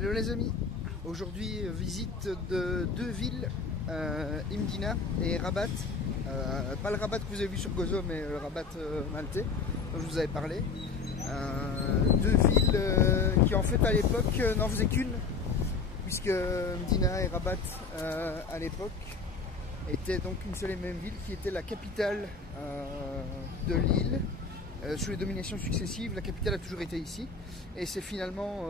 Hello les amis, aujourd'hui visite de deux villes, Imdina et Rabat. Pas le Rabat que vous avez vu sur Gozo, mais le Rabat maltais dont je vous avais parlé. Deux villes qui en fait à l'époque n'en faisaient qu'une, puisque Imdina et Rabat à l'époque étaient donc une seule et même ville qui était la capitale de l'île. Sous les dominations successives, la capitale a toujours été ici, et c'est finalement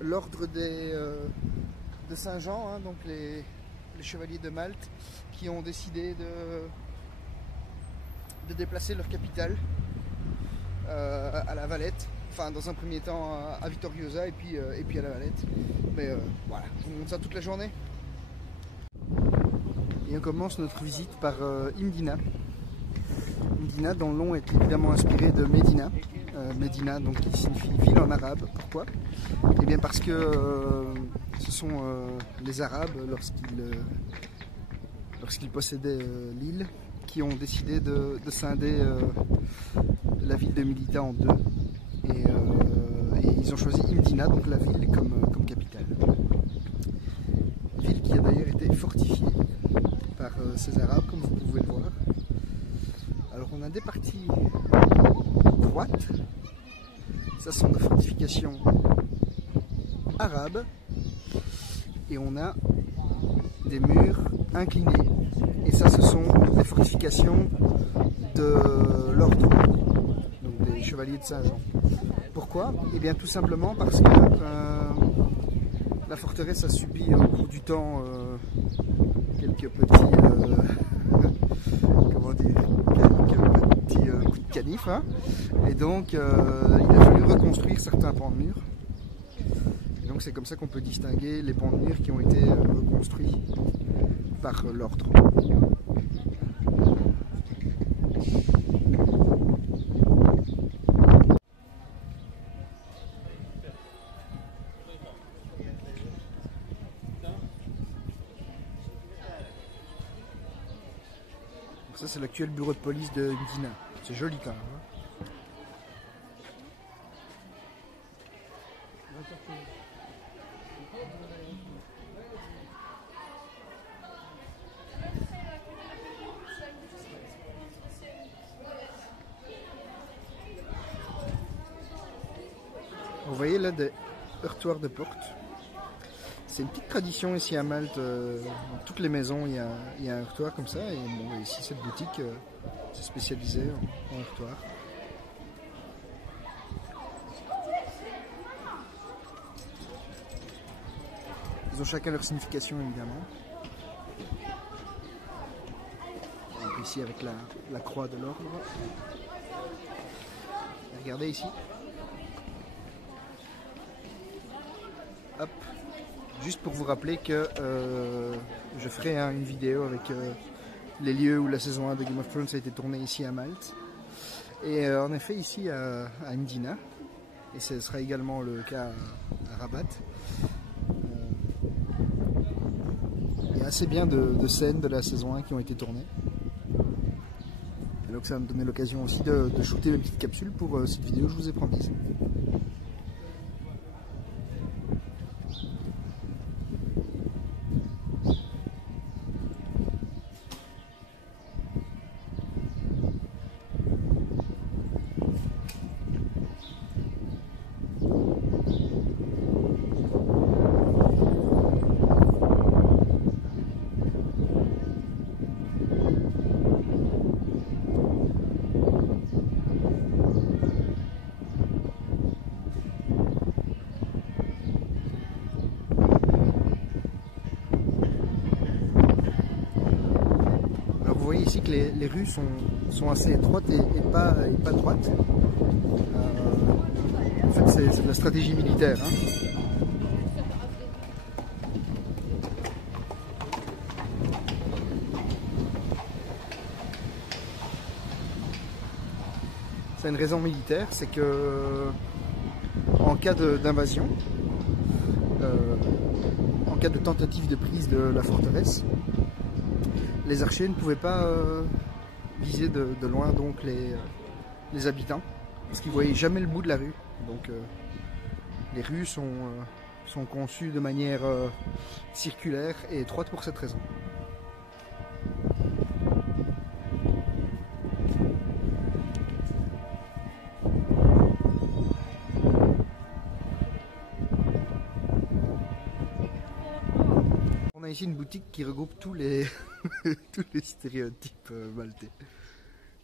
l'ordre de Saint-Jean, hein, donc les chevaliers de Malte, qui ont décidé de déplacer leur capitale à La Valette, enfin dans un premier temps à Vittoriosa et puis à La Valette. Mais voilà, je vous montre ça toute la journée. Et on commence notre visite par Imdina. Imdina, dont le nom est évidemment inspiré de Médina. Médina, donc qui signifie ville en arabe. Pourquoi? Eh bien parce que ce sont les Arabes, lorsqu'ils possédaient l'île, qui ont décidé de scinder la ville de Milita en deux. Et ils ont choisi Imdina, donc la ville, comme capitale. Ville qui a d'ailleurs été fortifiée par ces Arabes, comme vous pouvez le voir. Alors on a des parties droites, ça sont des fortifications arabes, et on a des murs inclinés, et ça ce sont des fortifications de l'ordre, donc des chevaliers de Saint-Jean. Pourquoi? Eh bien tout simplement parce que la forteresse a subi au cours du temps quelques petits comment dire, coups de canif, hein. Et donc il a fallu reconstruire certains pans de murs. Et donc c'est comme ça qu'on peut distinguer les pans de murs qui ont été reconstruits par l'ordre. Ça c'est l'actuel bureau de police de Imdina. C'est joli quand même. Hein. Vous voyez là des heurtoirs de porte. C'est une petite tradition ici à Malte. Dans toutes les maisons, il y a un heurtoir comme ça. Et bon, ici, cette boutique, c'est spécialisé en heurtoir. Ils ont chacun leur signification, évidemment. Donc ici, avec la croix de l'ordre. Regardez ici. Hop. Juste pour vous rappeler que je ferai une vidéo avec les lieux où la saison 1 de Game of Thrones a été tournée ici à Malte. Et en effet ici à Imdina, et ce sera également le cas à Rabat, il y a assez bien de scènes de la saison 1 qui ont été tournées. Et donc ça va me donner l'occasion aussi de shooter une petite capsule pour cette vidéo que je vous ai promise. Vous voyez ici que les rues sont assez étroites et pas droites. En fait, c'est de la stratégie militaire. Hein. C'est une raison militaire, c'est que en cas d'invasion, en cas de tentative de prise de la forteresse, les archers ne pouvaient pas viser de loin donc les habitants, parce qu'ils ne voyaient jamais le bout de la rue. Donc les rues sont sont conçues de manière circulaire et étroite pour cette raison. On a ici une boutique qui regroupe tous les, tous les stéréotypes maltais.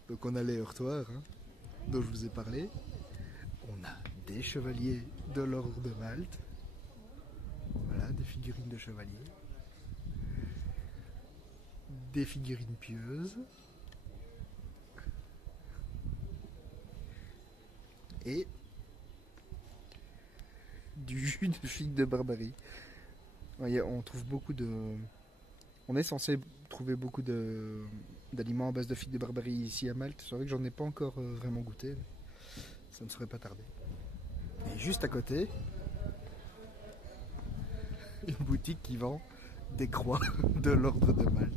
Donc on a les heurtoirs, hein, dont je vous ai parlé. On a des chevaliers de l'ordre de Malte. Voilà, des figurines de chevaliers. Des figurines pieuses. Et du jus de figue de Barbarie. Voyez, on trouve beaucoup de... On est censé trouver beaucoup d'aliments à base de figues de Barbarie ici à Malte. C'est vrai que j'en ai pas encore vraiment goûté. Ça ne serait pas tardé. Et juste à côté, une boutique qui vend des croix de l'ordre de Malte.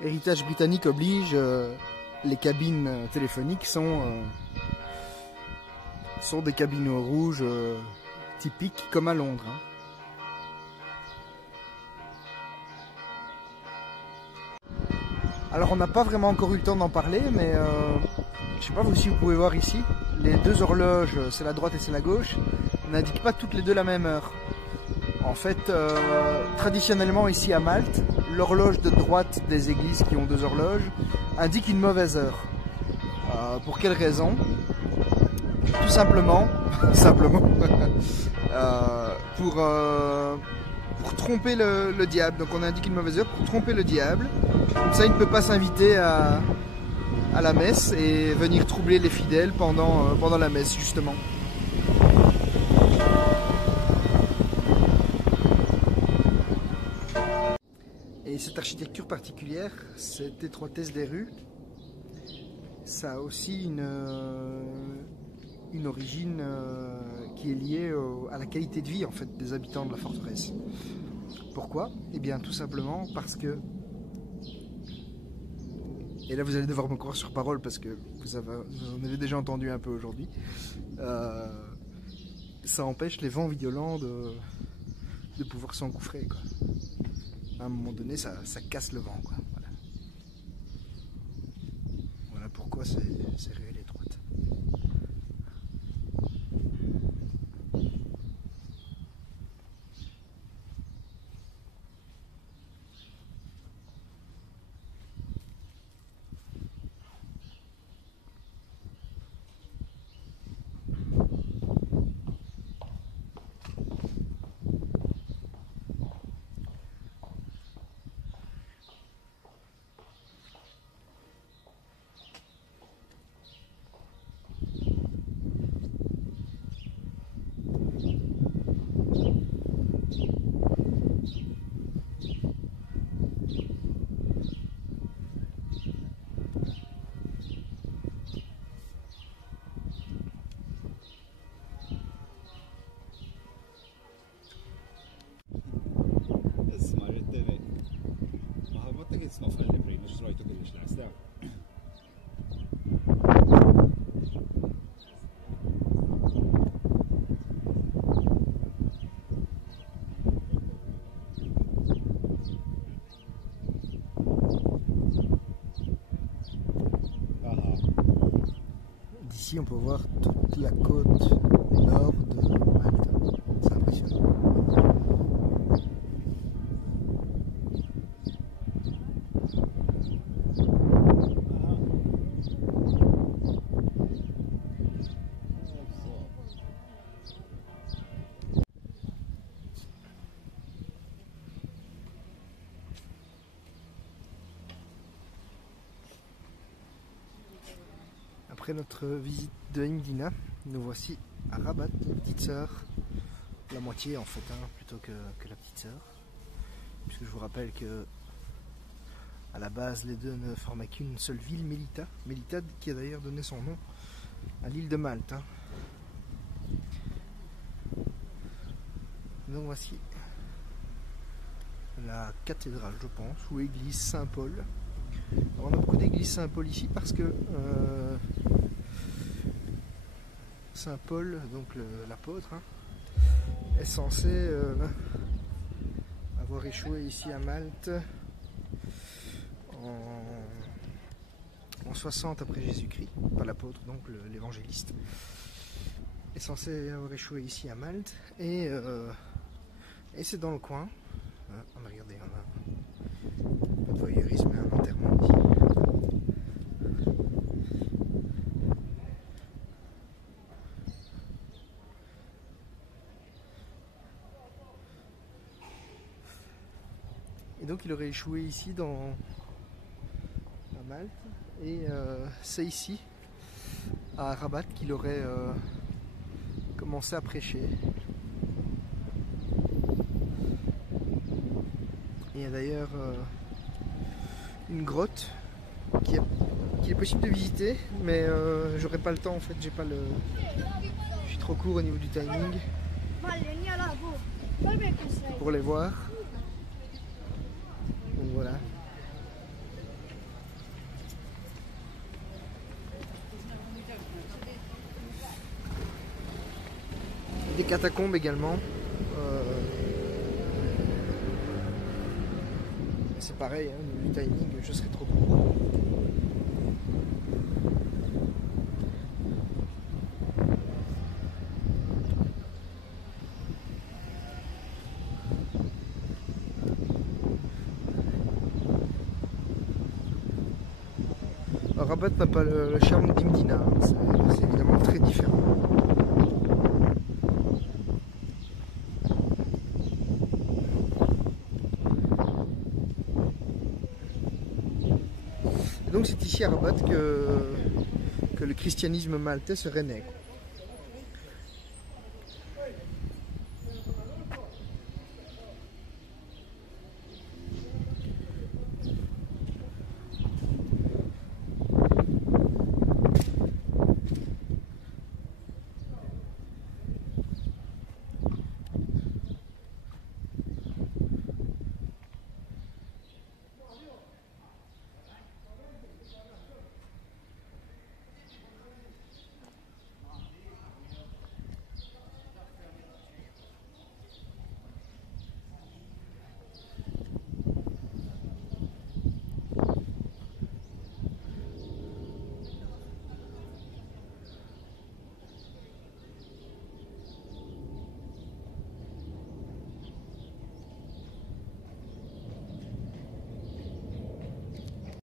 Héritage britannique oblige, les cabines téléphoniques sont des cabines rouges typiques comme à Londres. Hein. Alors on n'a pas vraiment encore eu le temps d'en parler, mais je sais pas si vous pouvez voir ici, les deux horloges, c'est la droite et c'est la gauche, n'indiquent pas toutes les deux la même heure. En fait, traditionnellement ici à Malte, l'horloge de droite des églises qui ont deux horloges indique une mauvaise heure. Pour quelle raison? Tout simplement, pour tromper le diable. Donc on indique une mauvaise heure pour tromper le diable. Comme ça il ne peut pas s'inviter à la messe et venir troubler les fidèles pendant la messe justement. Et cette architecture particulière, cette étroitesse des rues, ça a aussi une origine qui est liée à la qualité de vie en fait, des habitants de la forteresse. Pourquoi? Eh bien tout simplement parce que, et là vous allez devoir me croire sur parole parce que vous en avez déjà entendu un peu aujourd'hui, ça empêche les vents violents de pouvoir s'engouffrer, quoi. À un moment donné, ça casse le vent, quoi. Voilà. Voilà pourquoi c'est réel étroite. It's not friendly for English, right? Okay, English last there. D'ici, on peut voir toute la côte nord de Malte. C'est impressionnant. Après notre visite de Imdina, nous voici à Rabat, la petite sœur, la moitié en fait, hein, plutôt que la petite sœur, puisque je vous rappelle que à la base les deux ne formaient qu'une seule ville, Melita qui a d'ailleurs donné son nom à l'île de Malte. Hein. Donc voici la cathédrale, je pense, ou église Saint-Paul. On a beaucoup d'églises Saint-Paul ici parce que Saint-Paul, donc l'apôtre, hein, est censé avoir échoué ici à Malte en 60 après Jésus-Christ. Pas l'apôtre, donc l'évangéliste. Est censé avoir échoué ici à Malte et c'est dans le coin. Regardez, on a pas de voyeurisme, mais un enterrement ici. Et donc il aurait échoué ici à Malte et c'est ici à Rabat qu'il aurait commencé à prêcher. Il y a d'ailleurs une grotte qui est possible de visiter, mais j'aurai pas le temps en fait, je suis trop court au niveau du timing pour les voir. Donc voilà. Des catacombes également. C'est pareil, hein, le timing, je serai trop court. Rabat n'a pas le charme d'Imdina, hein, c'est évidemment très différent. Et donc c'est ici à Rabat que le christianisme maltais serait né.